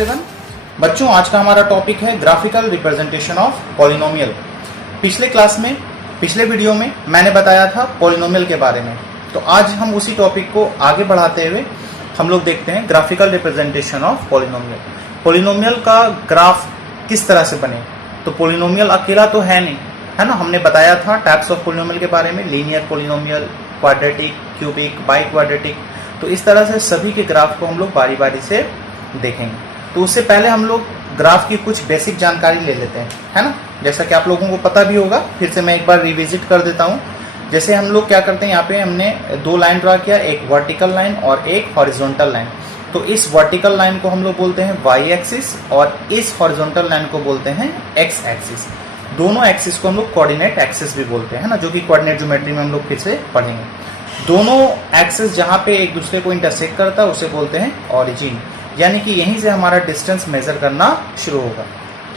Everyone. बच्चों, आज का हमारा टॉपिक है ग्राफिकल रिप्रेजेंटेशन ऑफ पॉलिनोमियल। पिछले वीडियो में मैंने बताया था पॉलिनोमियल के बारे में, तो आज हम उसी टॉपिक को आगे बढ़ाते हुए हम लोग देखते हैं graphical representation of polynomial. Polynomial का ग्राफ किस तरह से बने। तो पॉलिनोमियल अकेला तो है नहीं, है ना। हमने बताया था टाइप्स ऑफ पॉलिनोमियल के बारे में, linear polynomial, quadratic, cubic, by quadratic. तो इस तरह से सभी के ग्राफ को हम लोग बारी बारी से देखेंगे। तो उससे पहले हम लोग ग्राफ की कुछ बेसिक जानकारी ले लेते हैं, है ना। जैसा कि आप लोगों को पता भी होगा, फिर से मैं एक बार रिविजिट कर देता हूँ। जैसे हम लोग क्या करते हैं, यहाँ पे हमने दो लाइन ड्रा किया, एक वर्टिकल लाइन और एक हॉरिजॉन्टल लाइन। तो इस वर्टिकल लाइन को हम लोग बोलते हैं वाई एक्सिस और इस हॉरिजॉन्टल लाइन को बोलते हैं एक्स एक्सिस। दोनों एक्सिस को हम लोग कोऑर्डिनेट एक्सिस भी बोलते हैं, है ना, जो कि कोऑर्डिनेट ज्योमेट्री में हम लोग फिर से पढ़ेंगे। दोनों एक्सिस जहां पे एक दूसरे को इंटरसेक्ट करता है उसे बोलते हैं ऑरिजिन, यानी कि यहीं से हमारा डिस्टेंस मेजर करना शुरू होगा।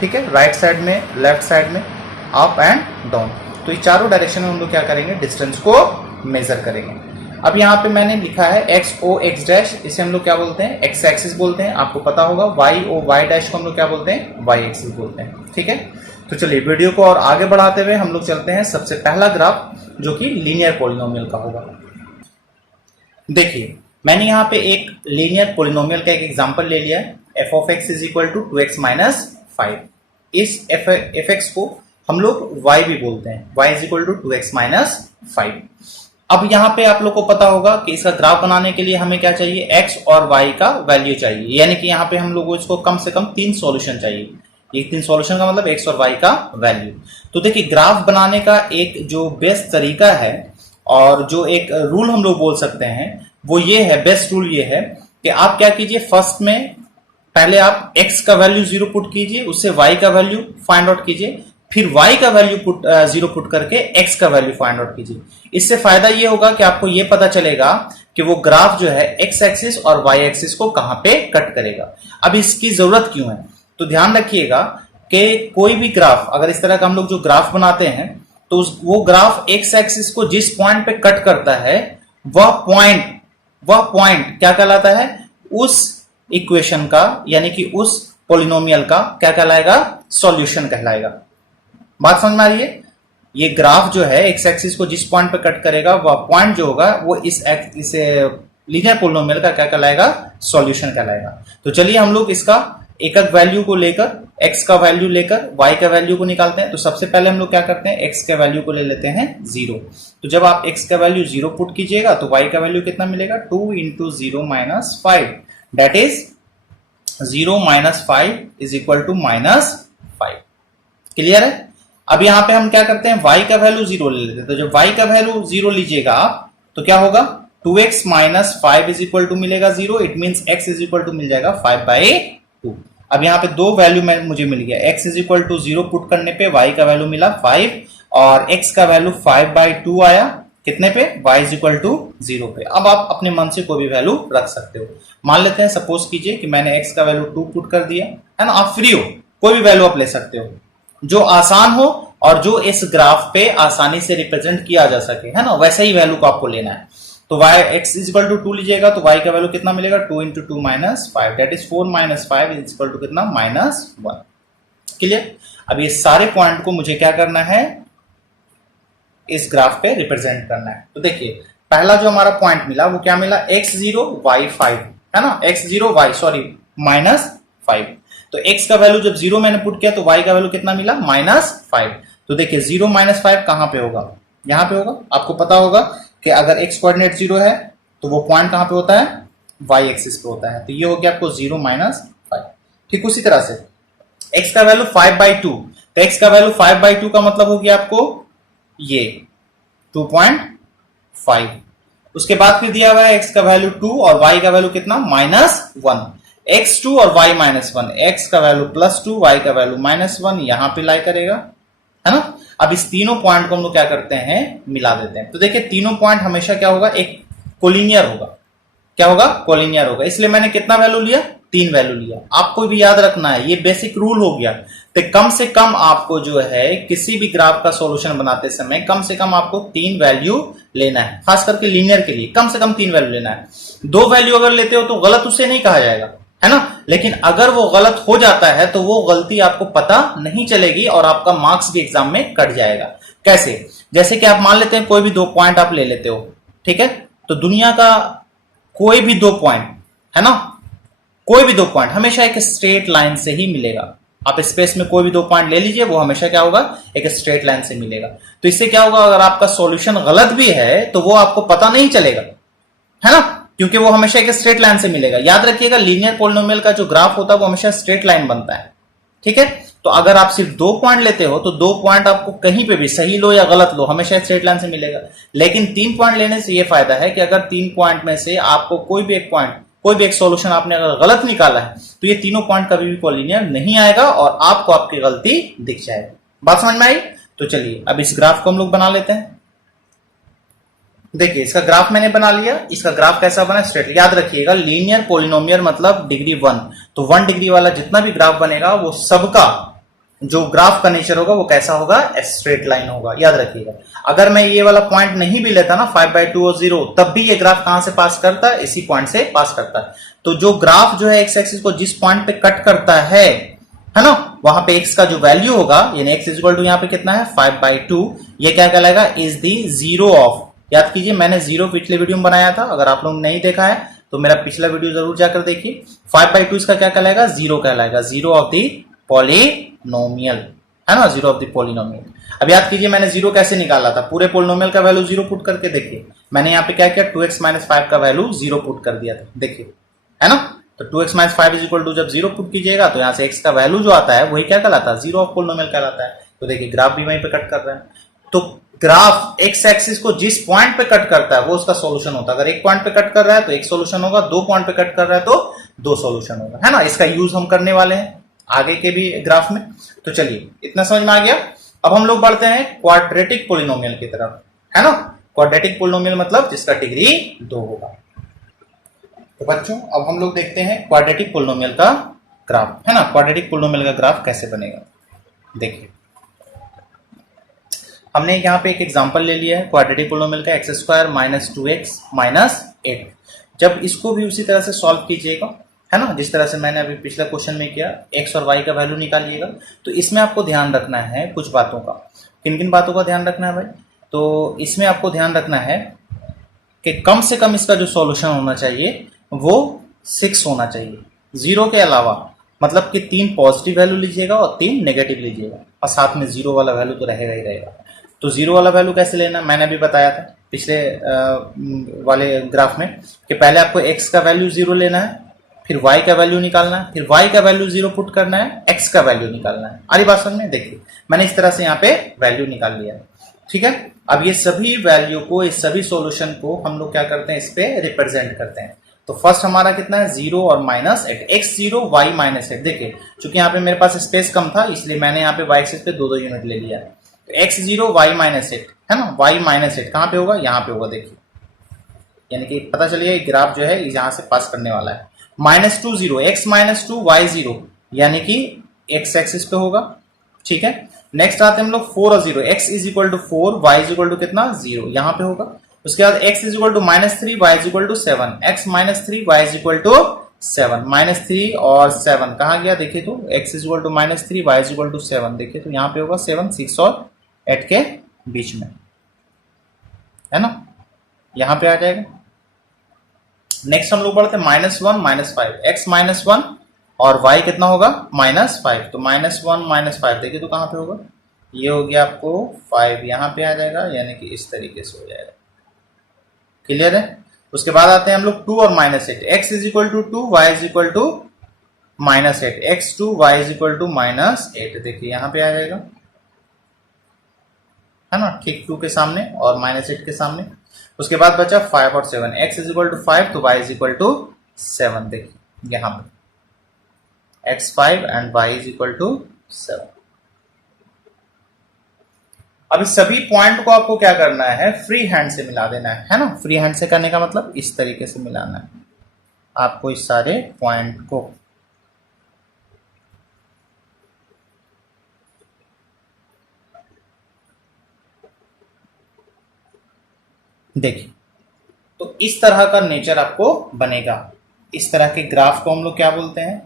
ठीक है, राइट साइड में, लेफ्ट साइड में, अप एंड डाउन। तो ये चारों डायरेक्शन में हम लोग क्या करेंगे, डिस्टेंस को मेजर करेंगे। अब यहाँ पे मैंने लिखा है एक्स ओ एक्स डैश, इसे हम लोग क्या बोलते हैं, एक्स एक्सिस बोलते हैं। आपको पता होगा वाई ओ वाई डैश को हम लोग क्या बोलते हैं, वाई एक्सिस बोलते हैं। ठीक है, तो चलिए वीडियो को और आगे बढ़ाते हुए हम लोग चलते हैं सबसे पहला ग्राफ, जो कि लीनियर पॉलिनोमियल का होगा। देखिए, मैंने यहाँ पे एक लीनियर पॉलिनोमियल का एक एग्जांपल ले लिया है, F of X is equal to 2x minus 5। इस एफ एक्स को हम लोग y भी बोलते हैं, y is equal to 2x minus 5। अब यहाँ पे आप लोग को पता होगा कि इसका ग्राफ बनाने के लिए हमें क्या चाहिए, x और y का वैल्यू चाहिए, यानी कि यहाँ पे हम लोग इसको कम से कम 3 सॉल्यूशन चाहिए। ये 3 सॉल्यूशन का मतलब x और y का वैल्यू। तो देखिए, ग्राफ बनाने का एक जो बेस्ट तरीका है और जो एक रूल हम लोग बोल सकते हैं वो ये है, बेस्ट रूल ये है कि आप क्या कीजिए, फर्स्ट में पहले आप x का वैल्यू 0 पुट कीजिए, उससे y का वैल्यू फाइंड आउट कीजिए, फिर y का वैल्यू 0 पुट करके x का वैल्यू फाइंड आउट कीजिए। इससे फायदा ये होगा कि आपको ये पता चलेगा कि वो ग्राफ जो है x एक्सिस और y एक्सिस को कहां पे कट करेगा। अब इसकी जरूरत क्यों है, तो ध्यान रखिएगा कि कोई भी ग्राफ, अगर इस तरह का हम लोग जो ग्राफ बनाते हैं, तो वो ग्राफ x एक्सिस को जिस पॉइंट पे कट करता है वह पॉइंट क्या कहलाता है, उस इक्वेशन का, यानी कि उस पॉलिनोमियल का क्या कहलाएगा, सॉल्यूशन कहलाएगा। बात समझ में आ रही है। ये ग्राफ जो है x एक्सिस को जिस पॉइंट पे कट करेगा वह पॉइंट जो होगा वो इस लीनियर पॉलिनोमियल का क्या कहलाएगा, सॉल्यूशन कहलाएगा। तो चलिए हम लोग इसका एक एक वैल्यू को लेकर, x का वैल्यू लेकर y का वैल्यू को निकालते हैं। तो सबसे पहले हम लोग क्या करते हैं, x के वैल्यू को ले लेते हैं 0। तो जब आप x का वैल्यू 0 पुट कीजिएगा तो y का वैल्यू कितना मिलेगा, 2 into 0 minus 5, that is 0 minus 5 is equal to minus 5। Clear है। अब यहां पे हम क्या करते हैं, y का वैल्यू 0 ले लेते हैं। तो जब y का वैल्यू 0 लीजिएगा आप, तो क्या होगा, 2x minus 5 is equal to मिलेगा 0। It means x is equal to मिल जाएगा 5/2। अब यहाँ पे दो वैल्यू मुझे मिल गया, x is equal to 0 put करने पे y का वैल्यू मिला 5 और x का वैल्यू 5/2 आया कितने पे, y इज इक्वल टू 0 पे। अब आप अपने मन से कोई भी वैल्यू रख सकते हो। मान लेते हैं, सपोज कीजिए कि मैंने x का वैल्यू 2 पुट कर दिया, है ना। आप फ्री हो, कोई भी वैल्यू आप ले सकते हो जो आसान हो और जो इस ग्राफ पे आसानी से रिप्रेजेंट किया जा सके, है ना, वैसे ही वैल्यू को आपको लेना है। तो y x is equal to 2 लीजिएगा तो y का वैल्यू कितना मिलेगा, 2 into 2 minus 5, that is 4 minus 5 is equal to कितना, -1। क्लियर। अब ये सारे पॉइंट को मुझे क्या करना है, इस ग्राफ पे रिप्रेजेंट करना है। तो देखिए, पहला जो हमारा पॉइंट मिला वो क्या मिला, x0 y5, है ना, x0 y -5। तो x का वैल्यू जब 0 मैंने पुट किया तो y का वैल्यू कितना मिला, -5। तो देखिए 0 -5 कहां पे होगा, यहां पे होगा। आपको पता होगा कि अगर x कोऑर्डिनेट 0 है तो वो पॉइंट कहां पे होता है, y एक्सिस पे होता है। तो ये हो गया आपको 0 -5। ठीक उसी तरह से x का वैल्यू 5/2, तो x का वैल्यू 5/2 का मतलब हो गया आपको ये 2.5। उसके बाद फिर दिया हुआ है x का वैल्यू 2 और y का वैल्यू कितना, -1। x2 और y -1, x का वैल्यू +2, y का वैल्यू -1 यहां पे लाई करेगा, है ना। अब इस तीनों पॉइंट को हम लोग क्या करते हैं, मिला देते हैं। तो देखिए तीनों पॉइंट हमेशा क्या होगा, एक कोलिनियर होगा। क्या होगा, कोलिनियर होगा। इसलिए मैंने कितना वैल्यू लिया, 3 वैल्यू लिया। आपको भी याद रखना है, ये बेसिक रूल हो गया। तो कम से कम आपको जो है किसी भी ग्राफ का सॉल्यूशन बनाते समय कम से कम आपको 3 वैल्यू लेना है, खास करके लीनियर के लिए कम से कम 3 वैल्यू लेना है। 2 वैल्यू अगर लेते हो तो गलत उससे नहीं कहा जाएगा, है ना। लेकिन अगर वो गलत हो जाता है तो वो गलती आपको पता नहीं चलेगी और आपका मार्क्स भी एग्जाम में कट जाएगा। कैसे? जैसे कि आप मान लेते हैं कोई भी 2 पॉइंट आप ले लेते हो, ठीक है, तो दुनिया का कोई भी 2 पॉइंट, है ना, कोई भी 2 पॉइंट हमेशा एक स्ट्रेट लाइन से ही मिलेगा। आप स्पेस में कोई भी 2 पॉइंट ले लीजिए, वो हमेशा क्या होगा, एक स्ट्रेट लाइन से मिलेगा। तो इससे क्या होगा, अगर आपका सॉल्यूशन गलत भी है तो वो आपको पता नहीं चलेगा, है ना, क्योंकि वो हमेशा एक स्ट्रेट लाइन से मिलेगा। याद रखिएगा, लीनियर पॉलिनोमियल का जो ग्राफ होता है वो हमेशा स्ट्रेट लाइन बनता है, ठीक है। तो अगर आप सिर्फ 2 पॉइंट लेते हो तो 2 पॉइंट आपको कहीं पे भी सही लो या गलत लो हमेशा स्ट्रेट लाइन से मिलेगा। लेकिन 3 पॉइंट लेने से ये फायदा है कि अगर 3 पॉइंट में से आपको कोई भी एक पॉइंट, कोई भी एक सॉल्यूशन आपने अगर गलत निकाला है तो ये तीनों पॉइंट कभी भी कॉलिनियर नहीं आएगा और आपको आपकी गलती दिख जाएगी। बात समझ में आई? तो चलिए अब इस ग्राफ को हम लोग बना लेते हैं। देखिए इसका ग्राफ मैंने बना लिया। इसका ग्राफ कैसा बना? स्ट्रेट। याद रखिएगा, लीनियर पोलिनोमियल मतलब डिग्री 1, तो 1 डिग्री वाला जितना भी ग्राफ बनेगा वो सबका जो ग्राफ का नेचर होगा वो कैसा होगा? स्ट्रेट लाइन होगा। याद रखिएगा, अगर मैं ये वाला पॉइंट नहीं भी लेता ना 5/2 और 0, तब भी ये ग्राफ कहां से पास करता है? इसी पॉइंट से पास करता है। तो जो ग्राफ जो है एक्स एक्सिस को जिस पॉइंट पे कट करता है ना, वहां पे एक्स का जो वैल्यू होगा, यानी एक्स इक्वल टू यहाँ पे कितना है 5/2, ये क्या कहलाएगा? Is the zero of. याद कीजिए मैंने जीरो पिछले वीडियो में बनाया था, अगर आप लोग नहीं देखा है तो मेरा पिछला वीडियो जरूर जाकर देखिए। 5/2 इसका क्या कहलाएगा? जीरो कहलाएगा, जीरो ऑफ दी पॉलिनोमियल, है ना, जीरो ऑफ द पॉलिनोमियल। अब याद कीजिए मैंने जीरो कैसे निकाला था? पूरे पॉलिनोमियल का वैल्यू जीरो पुट करके देखिए। मैंने यहाँ पे क्या किया? 2x - 5 का वैल्यू जीरो पुट कर दिया था, देखिए, है ना। तो 2x - 5 इज इक्वल टू जब जीरो पुट कीजिएगा तो यहाँ से x का वैल्यू जो आता है वही क्या कहलाता है? जीरो ऑफ पॉलिनोमियल कहलाता है। तो देखिए ग्राफ भी वहीं पे कट कर रहा है। तो ग्राफ एक्स एक्सिस को जिस पॉइंट पे कट करता है वो उसका सॉल्यूशन होता है। अगर एक पॉइंट पे कट कर रहा है तो एक सॉल्यूशन होगा, 2 पॉइंट पे कट कर रहा है तो 2 सॉल्यूशन होगा, है ना। इसका यूज हम करने वाले हैं आगे के भी ग्राफ में। तो चलिए इतना समझ में आ गया। अब हम लोग बढ़ते हैं क्वाड्रेटिक पोलिनोमियल की तरफ, है ना। क्वाड्रेटिक पोलिनोमियल मतलब जिसका डिग्री 2 होगा। तो बच्चों अब हम लोग देखते हैं क्वाड्रेटिक पोलिनोमियल का ग्राफ, है ना। क्वाड्रेटिक पोलिनोमियल का ग्राफ कैसे बनेगा? देखिए हमने यहाँ पे एक एग्जांपल ले लिया है क्वाड्रेटिक पोलिनोमियल का, x² - 2x - 8। जब इसको भी उसी तरह से सॉल्व कीजिएगा, है ना, जिस तरह से मैंने अभी पिछला क्वेश्चन में किया, x और y का वैल्यू निकालिएगा। तो इसमें आपको ध्यान रखना है कुछ बातों का। किन किन बातों का ध्यान रखना है भाई? तो इसमें आपको ध्यान रखना है कि कम से कम इसका जो सॉल्यूशन होना चाहिए वो 6 होना चाहिए, 0 के अलावा। मतलब कि 3 पॉजिटिव वैल्यू लीजिएगा और 3 नेगेटिव लीजिएगा, और साथ में 0 वाला वैल्यू तो रहेगा ही रहेगा। तो 0 वाला वैल्यू कैसे लेना, मैंने अभी बताया था पिछले वाले ग्राफ में कि पहले आपको x का वैल्यू 0 लेना है, फिर y का वैल्यू निकालना है, फिर y का वैल्यू 0 पुट करना है, x का वैल्यू निकालना है। अरे बात समझ में? देखिए मैंने इस तरह से यहाँ पे वैल्यू निकाल लिया है, ठीक है। अब ये सभी वैल्यू को, इस सभी सॉल्यूशन को हम लोग क्या करते हैं, इस पे रिप्रेजेंट करते हैं। तो फर्स्ट हमारा कितना है? 0 और -8, x0 y -8। देखिए चूंकि यहाँ पे मेरे पास स्पेस कम था इसलिए मैंने यहाँ पे y एक्सिस पे 2 यूनिट ले लिया। तो x0 y -8, है ना, y -8 कहाँ पे होगा? यहाँ पे होगा। देखिए यानी कि पता चलिए ग्राफ जो है यहाँ से पास करने वाला है। -2 0, x -2 y 0, यानी कि x एक्सिस पे होगा, ठीक है। नेक्स्ट आते हैं हम लोग 4 और 0, x is equal to 4, y is equal to कितना? 0, यहाँ पे होगा। उसके बाद x is equal to -3, y is equal to 7, x -3 y is equal to 7, -3 और 7 कहाँ गया? देखिए तो x is equal to -3, y is equal to 7, देखिए तो यहाँ पे होगा 7, 6 और 8 के बीच में, है ना, यहाँ पे आ जाएगा। नेक्स्ट हम लोग बढ़ते हैं -1 -5, x -1 और y कितना होगा? -5। तो -1 -5 देखिए तो कहाँ पे होगा? ये हो गया आपको 5, यहाँ पे आ जाएगा, यानी कि इस तरीके से हो जाएगा। क्लियर है? उसके बाद आते हैं हम लोग 2 और -8, x is equal to 2, y is equal to -8, x2 y is equal to -8, देखिए यहाँ पे आ जाएगा, है ना, ठीक 2 के सामने और -8 के सामने। उसके बाद बचा 5 और 7, x इज इक्वल टू 5 तो y इज इक्वल टू 7, देखिए यहाँ पे x5 and y is equal to 7। अब इस सभी पॉइंट को आपको क्या करना है? फ्री हैंड से मिला देना है ना। फ्री हैंड से करने का मतलब इस तरीके से मिलाना है आपको इस सारे पॉइंट को। देखिए तो इस तरह का नेचर आपको बनेगा। इस तरह के ग्राफ को हम लोग क्या बोलते हैं,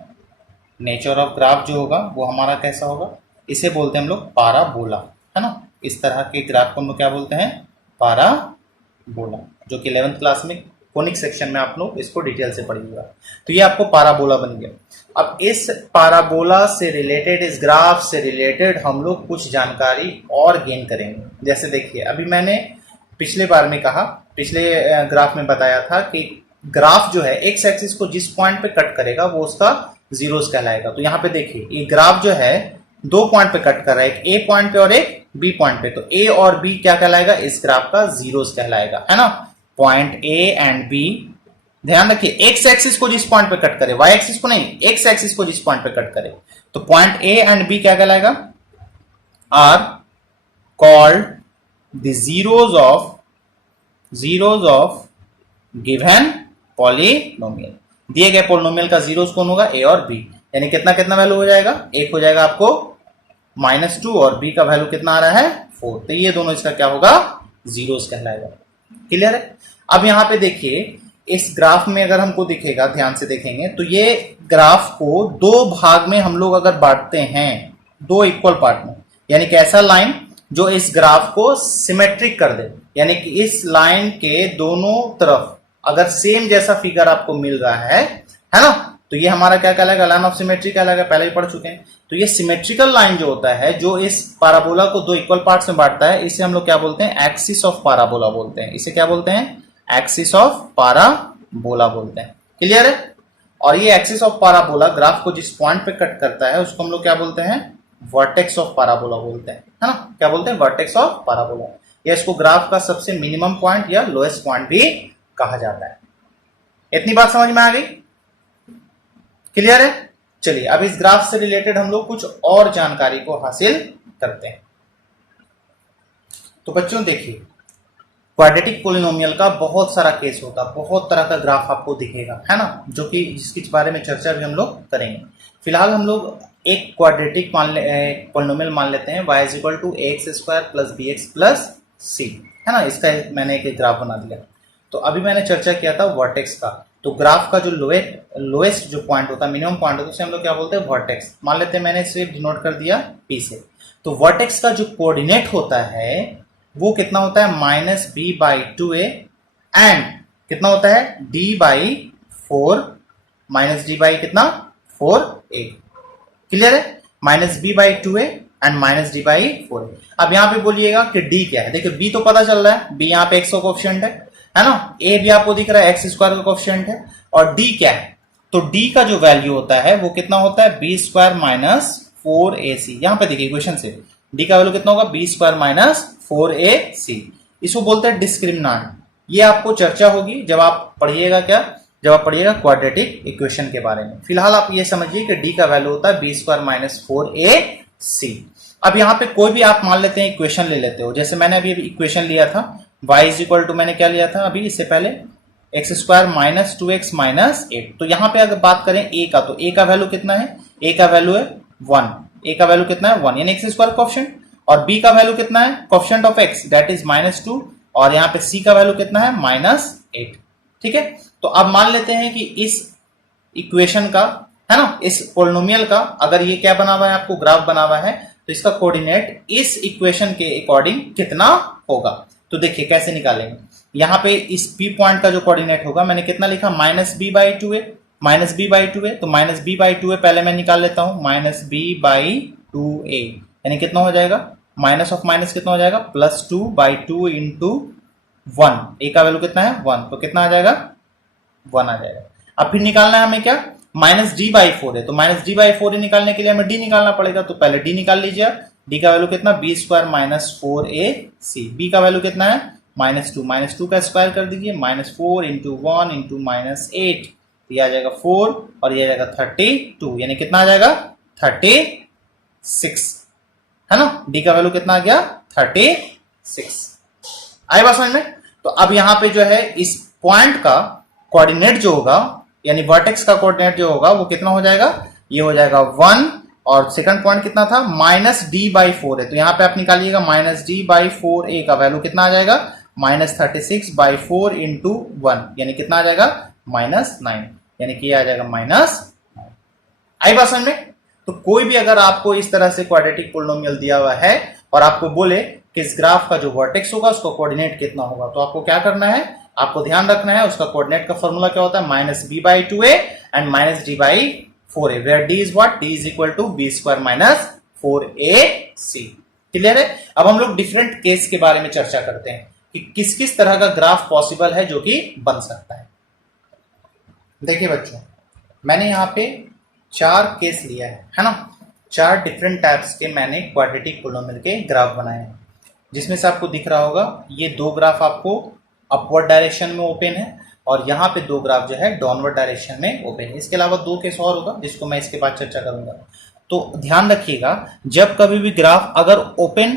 नेचर ऑफ ग्राफ जो होगा वो हमारा कैसा होगा, इसे बोलते हैं हम लोग पाराबोला, है ना। इस तरह के ग्राफ को हम लोग क्या बोलते हैं, पाराबोला, जो कि 11th क्लास में कोनिक सेक्शन में आप लोग इसको डिटेल से पढ़िएगा। तो ये आपको पाराबोला बन गया। अब इस पाराबोला से रिलेटेड, इस ग्राफ से रिलेटेड हम लोग कुछ जानकारी और गेन करेंगे। जैसे देखिए, अभी मैंने पिछले बार में कहा, पिछले ग्राफ में बताया था कि ग्राफ जो है एक्स एक्सिस को जिस पॉइंट पे कट करेगा वो उसका जीरोस कहलाएगा। तो यहाँ पे देखिए, ये ग्राफ जो है 2 पॉइंट पे कट कर रहा है, एक ए पॉइंट पे और एक बी पॉइंट पे। तो ए और बी क्या कहलाएगा, इस ग्राफ का जीरोस कहलाएगा, है ना। पॉइंट ए एंड बी, ध्यान रखिए, एक्स एक्सिस को जिस पॉइंट पे कट करे, वाई एक्सिस को नहीं, एक्स एक्सिस को जिस पॉइंट पे कट करे, तो पॉइंट ए एंड बी क्या कहलाएगा, are called the zeros of given polynomial. दिए गए पॉलिनोमियल का जीरोस कौन होगा, ए और बी। यानी कितना कितना वैल्यू हो जाएगा, एक हो जाएगा आपको -2 और बी का वैल्यू कितना आ रहा है 4। तो ये दोनों इसका क्या होगा, जीरोस कहलाएगा। क्लियर है। अब यहां पे देखिए, इस ग्राफ में अगर हमको दिखेगा, ध्यान से देखेंगे तो ये ग्राफ को 2 भाग में हम लोग अगर बांटते हैं, 2 इक्वल पार्ट में, यानी कि ऐसा लाइन जो इस ग्राफ को सिमेट्रिक कर दे, यानी कि इस लाइन के दोनों तरफ अगर सेम जैसा फिगर आपको मिल रहा है ना, तो ये हमारा क्या कहलाएगा, लाइन ऑफ सिमेट्री कहलाएगा, पहले ही पढ़ चुके हैं। तो ये सिमेट्रिकल लाइन जो होता है, जो इस पाराबोला को 2 इक्वल पार्ट्स में बांटता है, इसे हम लोग क्या बोलते हैं, एक्सिस ऑफ पाराबोला बोलते हैं। इसे क्या बोलते हैं, एक्सिस ऑफ पाराबोला बोलते हैं। क्लियर है। और ये एक्सिस ऑफ पाराबोला ग्राफ को जिस पॉइंट पे कट करता है उसको हम लोग क्या बोलते हैं, वर्टेक्स ऑफ पाराबोला बोलते हैं, है ना। क्या बोलते हैं, वर्टेक्स ऑफ पाराबोला, या इसको ग्राफ का सबसे मिनिमम पॉइंट या लोएस्ट पॉइंट भी कहा जाता है। इतनी बात समझ में आ गई, क्लियर है। चलिए, अब इस ग्राफ से रिलेटेड हम लोग कुछ और जानकारी को हासिल करते हैं। तो बच्चों देखिए, क्वाड्रेटिक पॉलिनोमियल का बहुत सारा केस होता है, बहुत तरह का ग्राफ आपको दिखेगा, है ना, जो कि जिसके बारे में चर्चा भी हम लोग करेंगे। फिलहाल हम लोग एक क्वाड्रेटिक पॉलिनोमियल मान लेते हैं, y = ax² + bx + c, है ना। इसका मैंने एक ग्राफ बना दिया। तो अभी मैंने चर्चा किया था वर्टेक्स का। तो ग्राफ का जो लोएस्ट जो पॉइंट होता है, मिनिमम पॉइंट होता है, उसे हम लोग क्या बोलते हैं, वर्टेक्स। मान लेते हैं मैंने इसे डिनोट कर दिया p से। तो वर्टेक्स का जो कोऑर्डिनेट होता है वो कितना होता है, -b/2a एंड कितना होता है, d/4 कितना 4a। क्लियर है। -b/2a and -d/4a। अब यहां पे बोलिएगा कि d क्या है। देखिए, b तो पता चल रहा है, b यहां पे x का कोएफिशिएंट है ना, a भी आपको दिख रहा है, x² का कोएफिशिएंट है, और d क्या है, तो d का जो वैल्यू होता है वो कितना होता है, b² - 4ac। यहां पे देखिए इक्वेशन से d का वैल्यू कितना होगा, b² - 4ac। इसको बोलते हैं डिस्क्रिमिनांट। ये आपको चर्चा होगी जब आप पढ़िएगा, क्या, जब आप पढ़िएगा क्वाड्रेटिक इक्वेशन के बारे में। फिलहाल आप ये समझिए कि d का वैल्यू होता है b² - 4ac। अब यहाँ पे कोई भी आप मान लेते हैं इक्वेशन ले लेते हो, जैसे मैंने अभी इक्वेशन लिया था y = मैंने क्या लिया था अभी इससे पहले, x² - 2x - 8। तो यहाँ पे अगर बात करें a का, तो a का वैल्यू कितना है, a का वैल्यू है 1, a का वैल्यू कितना है 1, यानी x² कोएफिशिएंट, और b का वैल्यू कितना है, coefficient of x that is -2, और यहाँ पे c का वैल्यू कितना है -8। ठीक है। तो अब मान लेते हैं कि इस इक्वेशन का, है ना, इस पॉलिनोमियल का अगर ये क्या बना हुआ है, आपको ग्राफ बना हुआ है, तो इसका कोऑर्डिनेट इस इक्वेशन के अकॉर्डिंग कितना होगा। तो देखिए कैसे निकालेंगे। यहाँ पे इस p पॉइंट का जो कोऑर्डिनेट होगा, मैंने कितना लिखा, -b/2a, तो -b/2a पहले मैं निकाल लेता हूं, -b/2a यानी कितना हो जाएगा, माइनस ऑफ माइनस कितना हो जाएगा, +2/2 इंटू 1, a का वैल्यू कितना है 1, तो कितना आ जाएगा 1 आ जाएगा। अब फिर निकालना है हमें क्या, -d/4 है, तो -d/4 निकालने के लिए हमें d निकालना पड़ेगा। तो पहले d निकाल लीजिए। d का वैल्यू कितना, b² - 4ac। b का वैल्यू कितना है -2 का स्क्वायर कर दीजिए, -4 इंटू 1 इंटू -8, ये आ जाएगा 4 और ये आ जाएगा 32, यानी कितना आ जाएगा 36, है ना। d का वैल्यू कितना आ गया 36। आई बात समझ में। तो अब यहाँ पे जो है इस पॉइंट का कोऑर्डिनेट जो होगा, यानी वर्टेक्स का कोऑर्डिनेट जो होगा वो कितना हो जाएगा, ये हो जाएगा 1, और सेकंड पॉइंट कितना था -d/4 है, तो यहाँ पे आप निकालिएगा -d/4a का वैल्यू कितना आ जाएगा, -36/4 इंटू 1, यानी कितना आ जाएगा -9। यानी कि ये आ जाएगा माइनस। आई बात समझ में? तो कोई भी अगर आपको इस तरह से क्वाड्रेटिक पोलिनोमियल दिया हुआ है और आपको बोले कि इस ग्राफ का जो वर्टेक्स होगा उसका कोऑर्डिनेट कितना होगा, तो आपको क्या करना है, आपको ध्यान रखना है उसका कोऑर्डिनेट का फॉर्मूला क्या होता है, minus B by 2a and minus D by 4a, where D is what, D is equal to B square minus 4ac। Clear है? अब हम लोग डिफरेंट केस के बारे में चर्चा करते हैं कि किस किस तरह का ग्राफ पॉसिबल है जो कि बन सकता है। देखिए बच्चों, मैंने यहाँ पे 4 केस लिया है ना, 4 डिफरेंट टाइप्स के मैंने क्वाड्रेटिक पोलिनोमियल के ग्राफ बनाए हैं, जिसमें से आपको दिख रहा होगा ये 2 ग्राफ आपको अपवर्ड डायरेक्शन में ओपन है और यहाँ पे 2 ग्राफ जो है डाउनवर्ड डायरेक्शन में ओपन है। इसके अलावा 2 केस और होगा जिसको मैं इसके बाद चर्चा करूंगा। तो ध्यान रखिएगा, जब कभी भी ग्राफ अगर ओपन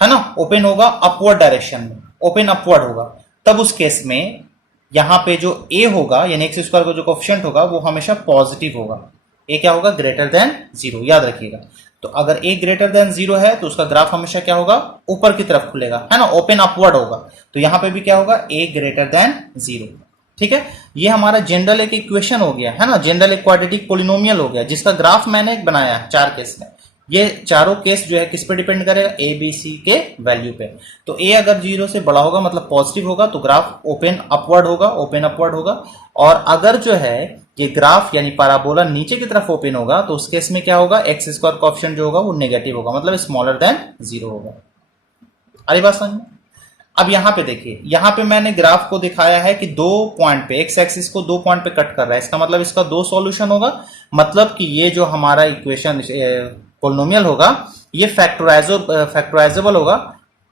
है ना, ओपन होगा अपवर्ड डायरेक्शन में, ओपन अपवर्ड होगा, तब उस केस में यहाँ पे जो a होगा यानी एक्स स्क्वायर का जो कोएफिशिएंट होगा वो हमेशा पॉजिटिव होगा। a क्या होगा, ग्रेटर देन 0, याद रखिएगा। तो अगर a ग्रेटर देन 0 है तो उसका ग्राफ हमेशा क्या होगा, ऊपर की तरफ खुलेगा, है ना, ओपन अपवर्ड होगा। तो यहां पे भी क्या होगा, a ग्रेटर देन 0। ठीक है, ये हमारा जनरल एक इक्वेशन हो गया, है ना, जनरल एक क्वाड्रेटिक पोलिनोमियल हो गया जिसका ग्राफ मैंने बनाया है 4 केस में। ये चारों केस जो है किस पे डिपेंड करेगा, ए बी सी के वैल्यू पे। तो ए अगर 0 से बड़ा होगा मतलब पॉजिटिव होगा तो ग्राफ ओपन अपवर्ड होगा, ओपन अपवर्ड होगा। और अगर जो है ये ग्राफ यानी पैराबोला नीचे की तरफ ओपन होगा तो उस केस में क्या होगा, एक्स स्क्वायर कोएफिशिएंट जो होगा वो नेगेटिव होगा, मतलब स्मॉलर देन 0 होगा। अरे बात समझ में? अब यहां पे देखिए, यहां पे मैंने ग्राफ को दिखाया है कि 2 पॉइंट पे, एक्स एक्सिस को 2 पॉइंट पे कट कर रहा है, इसका मतलब इसका 2 सॉल्यूशन होगा। मतलब कि ये जो हमारा इक्वेशन पोलिनोमियल होगा ये फैक्टराइजेबल होगा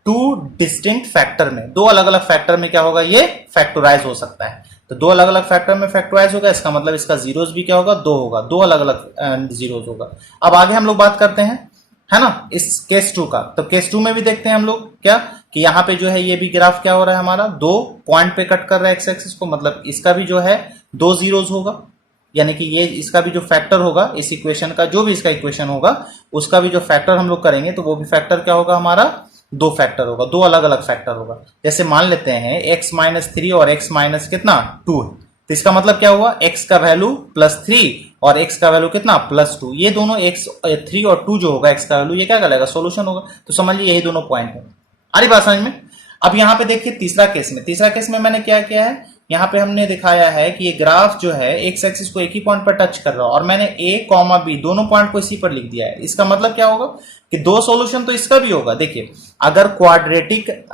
2 डिस्टिंक्ट फैक्टर में, 2 अलग अलग फैक्टर में क्या होगा, ये फैक्टराइज हो सकता है। तो 2 अलग अलग फैक्टर में फैक्टराइज होगा, इसका मतलब इसका जीरोस भी क्या होगा, 2 होगा, 2 अलग अलग जीरोस होगा। अब आगे हम लोग बात करते हैं, है ना, इस केस 2 का। तो केस 2 में भी देखते हैं हम लोग क्या कि यहाँ पे जो है ये भी ग्राफ क्या हो रहा है हमारा, 2 पॉइंट पे कट कर रहा है एक्स एक्सिस को, मतलब इसका भी जो है 2 जीरोस होगा, यानी कि ये इसका भी जो फैक्टर होगा इस इक्वेशन का, जो भी इसका इक्वेशन होगा उसका भी जो फैक्टर हम लोग करेंगे तो वो भी फैक्टर क्या होगा हमारा, 2 फैक्टर होगा, 2 अलग अलग फैक्टर होगा। जैसे मान लेते हैं x माइनस 3 और x माइनस कितना 2 है, तो इसका मतलब क्या हुआ, x का वैल्यू प्लस 3 और x का वैल्यू कितना प्लस 2, ये दोनों x 3 और 2 जो होगा x का वैल्यू, ये क्या कहलाएगा, सोल्यूशन होगा। तो समझ लीजिए यही दोनों पॉइंट है। अरे बात समझ में? अब यहाँ पे देखिए तीसरा केस में मैंने क्या किया है, यहाँ पे हमने दिखाया है कि ये ग्राफ जो है एक्स एक्सिस को एक ही पॉइंट पर टच कर रहा है और मैंने a कॉमा b दोनों पॉइंट को इसी पर लिख दिया है। इसका मतलब क्या होगा कि 2 सॉल्यूशन तो इसका भी होगा। देखिए अगर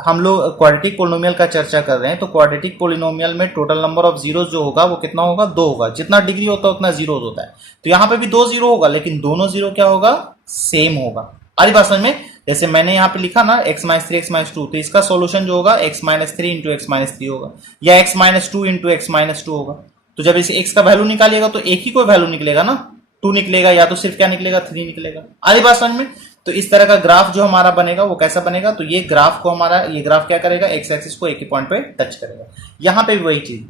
हम लोग क्वाड्रेटिक पोलिनोमियल का चर्चा कर रहे हैं तो क्वाड्रेटिक पोलिनोमियल में टोटल नंबर ऑफ जीरोस जो होगा वो कितना होगा, 2 होगा, जितना डिग्री होता है उतना जीरोस होता है। तो यहाँ पे भी 2 जीरो होगा लेकिन दोनों जीरो क्या होगा, सेम होगा। अरे बात समझ में? जैसे मैंने यहाँ पे लिखा ना x माइनस 3 x माइनस 2, तो इसका सॉल्यूशन जो होगा x minus 3 into x minus 3 होगा या x minus 2 into x minus 2 होगा। तो जब इसे x का वैल्यू निकालिएगा तो एक ही कोई वैल्यू निकलेगा ना, 2 निकलेगा या तो सिर्फ क्या निकलेगा, 3 निकलेगा। आधी बात समझ में? तो इस तरह का ग्राफ जो हमारा बनेगा वो कैसा बनेगा, तो ये ग्राफ क्या करेगा, एक्स एक्सिस को एक ही पॉइंट पे टच करेगा। यहाँ पे भी वही चीज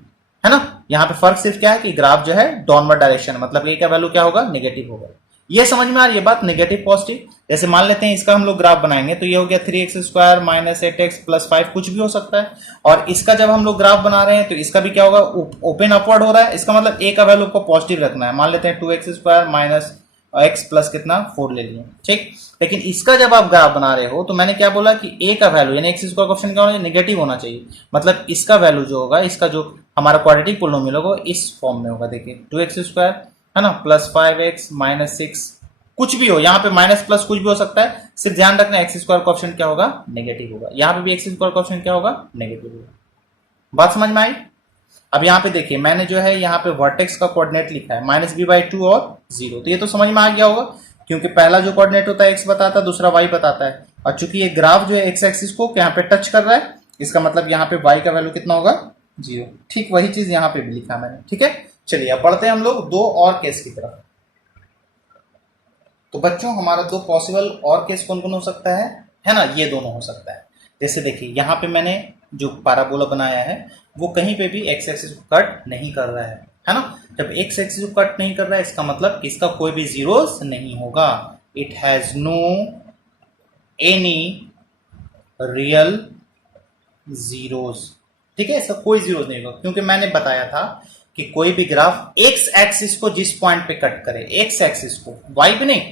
है ना, यहाँ पे फर्क सिर्फ क्या है कि ग्राफ जो है डाउनवर्ड डायरेक्शन, मतलब ये क्या वैल्यू क्या होगा, नेगेटिव होगा। ये समझ में आ रही है बात, नेगेटिव पॉजिटिव। जैसे मान लेते हैं इसका हम लोग ग्राफ बनाएंगे तो ये हो गया 3x square minus 8x plus 5, कुछ भी हो सकता है। और इसका जब हम लोग ग्राफ बना रहे हैं तो इसका भी क्या होगा, ओपन अपवर्ड हो रहा है, इसका मतलब a का वैल्यू को पॉजिटिव रखना है। मान लेते हैं 2x square minus x plus कितना 4 ले लिए, ठीक। लेकिन इसका जब आप ग्राफ बना रहे हो तो मैंने क्या बोला कि a का वैल्यू यानी एक्स स्क्वायर कोएफिशिएंट क्या होना चाहिए, नेगेटिव होना चाहिए। मतलब इसका वैल्यू जो होगा, इसका जो हमारा क्वाड्रेटिक पोलिनोमियल होगा इस फॉर्म में होगा। देखिए 2x स्क्वायर है ना प्लस 5x माइनस 6, कुछ भी हो, यहाँ पे माइनस प्लस कुछ भी हो सकता है, सिर्फ ध्यान रखना एक्स स्क्वायर कोएफिशिएंट क्या होगा, नेगेटिव होगा। यहाँ पे भी एक्स स्क्वायर कोएफिशिएंट क्या होगा, नेगेटिव होगा। बात समझ में आई? अब यहाँ पे देखिए मैंने जो है यहाँ पे वर्टेक्स का कोऑर्डिनेट लिखा है माइनस बी बाई 2 और 0, तो ये तो समझ में आ गया होगा क्योंकि पहला जो कोऑर्डिनेट होता है एक्स बताता है, दूसरा वाई बताता है। और चूंकि ये ग्राफ जो है एक्स एक्सिस को यहाँ पे टच कर रहा है, इसका मतलब यहाँ पे वाई का वैल्यू कितना होगा, 0। ठीक वही चीज यहाँ पे भी लिखा मैंने, ठीक है। चलिए अब बढ़ते हैं हम लोग 2 और केस की तरफ। तो बच्चों हमारा 2 पॉसिबल और केस कौन कौन हो सकता है ना, ये दोनों हो सकता है। जैसे देखिए यहाँ पे मैंने जो पैराबोला बनाया है वो कहीं पे भी एक्स एक्सिस को कट नहीं कर रहा है ना। जब एक्स एक्सिस को कट नहीं कर रहा है इसका मतलब कि इसका कोई भी जीरोस नहीं होगा, it has no any real zeros, ठीक है, इसका कोई जीरोस नहीं होगा। क्योंकि मैंने बताया था कि कोई भी ग्राफ एक्स एक्सिस को जिस पॉइंट पे कट करे, एक्स एक्सिस को, वाई पे नहीं,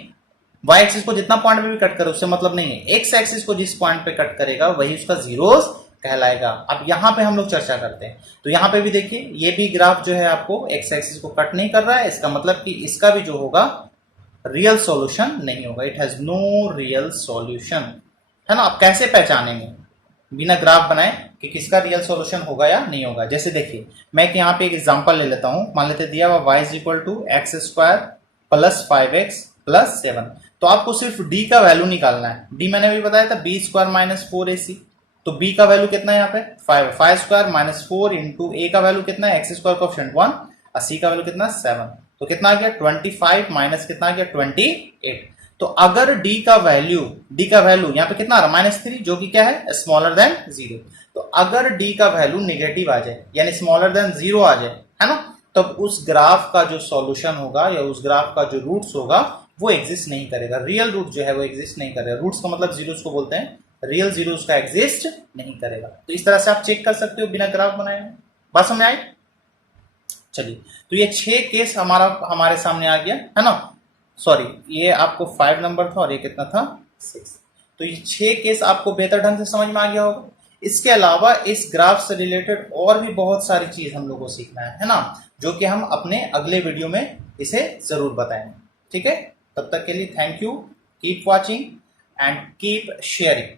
वाई एक्सिस को जितना पॉइंट पे भी कट करे उससे मतलब नहीं है, एक्स एक्सिस को जिस पॉइंट पे कट करेगा वही उसका जीरोस कहलाएगा। अब यहां पे हम लोग चर्चा करते हैं। तो यहां पे भी देखिए ये भी ग्राफ जो है आपको एक्स एक्सिस को कट नहीं कर रहा है, इसका मतलब कि इसका भी जो होगा रियल सॉल्यूशन नहीं होगा, it has no real solution, है ना। आप कैसे पहचानेंगे बिना ग्राफ बनाए कि किसका रियल सॉल्यूशन होगा या नहीं होगा? जैसे देखिए मैं यहाँ पे एक एग्जांपल ले लेता हूं, मान लेते दिया हुआ y is equal to X square plus 5x plus 7। तो आपको सिर्फ d का वैल्यू निकालना है। d मैंने अभी बताया था बी स्क्वायर माइनस 4ac, तो b का वैल्यू कितना है यहाँ पे 5, 5 स्क्वायर माइनस 4 इंटू a का वैल्यू कितना है एक्स स्क्वायर कोएफिशिएंट 1 और c का वैल्यू कितना 7, तो कितना आ गया 25 माइनस कितना आ गया 28। तो अगर d का वैल्यू यहाँ पे कितना आ रहा -3 जो कि क्या है स्मॉलर देन 0, तो अगर d का वैल्यू नेगेटिव आ जाए यानी स्मॉलर देन 0 आ जाए, है ना, तब उस ग्राफ का जो सॉल्यूशन होगा या उस ग्राफ का जो रूट्स होगा वो एग्जिस्ट नहीं करेगा, रियल रूट जो है वो एग्जिस्ट नहीं करेगा। रूट्स का मतलब जीरोस को बोलते हैं, रियल जीरोस का एग्जिस्ट नहीं करेगा। तो इस तरह से आप चेक कर सकते हो बिना ग्राफ बनाए। बात समझ आई? चलिए, तो ये 6 केस हमारे सामने आ गया, है ना। सॉरी, ये आपको 5 नंबर था और ये कितना था 6। तो ये 6 केस आपको बेहतर ढंग से समझ में आ गया होगा। इसके अलावा इस ग्राफ से रिलेटेड और भी बहुत सारी चीज हम लोग को सीखना है ना, जो कि हम अपने अगले वीडियो में इसे जरूर बताएंगे। ठीक है, तब तक के लिए thank you, keep watching and keep sharing.